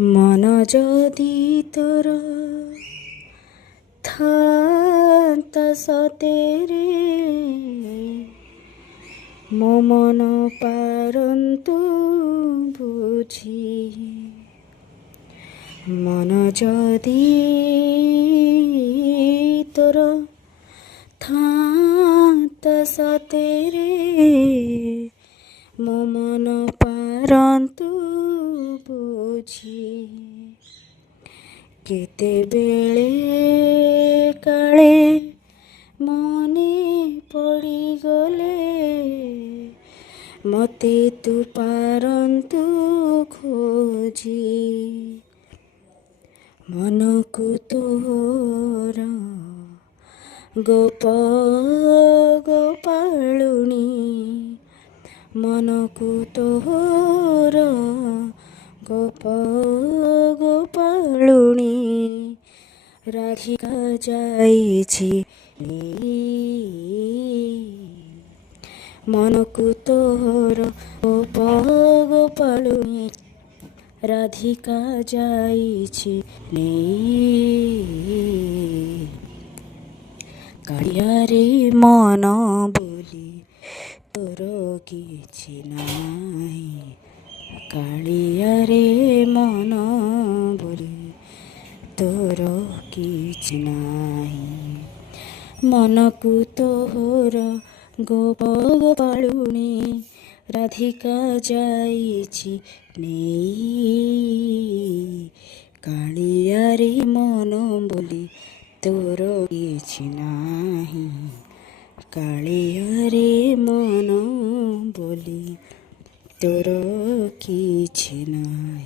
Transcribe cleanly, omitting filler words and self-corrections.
ମନ ଯଦି ତୋର ଥାନ୍ତା ସତେରେ ମୋ ମନ ପାରନ୍ତୁ ବୁଝି। ମନ ଯଦି ତୋର ଥାନ୍ତା ସତେରେ ମୋ ମନ ପାରନ୍ତୁ ବୁଝି। କେତେବେଳେ କାଳେ ମନେ ପଡ଼ିଗଲେ ମୋତେ ତୁ ପାରନ୍ତୁ ଖୋଜି। ମନକୁ ତୋର ଗୋପ ଗୋପାଳୁଣି, ମନକୁ ତୋର ଗୋପ ଗୋପାଳୁଣି ରାଧିକା ଯାଇଛି ମନକୁ ତୋର ଗୋପ ଗୋପାଳୁଣି ରାଧିକା ଯାଇଛି କାଳିଆରେ ମନ ବୋଲି ତୋର କିଛି ନାହିଁ। କାଳିଆରେ ମନ ବୋଲି ତୋର କିଛି ନାହିଁ। ମନକୁ ତୋର ଗୋପ ଗୋପାଳୁଣି ରାଧିକା ଯାଇଛି କାଳିଆରେ ମନ ବୋଲି ତୋର କିଛି ନାହିଁ। କାଳିଆରେ ମନ ବୋଲି ତୋର କିଛି ନାହିଁ।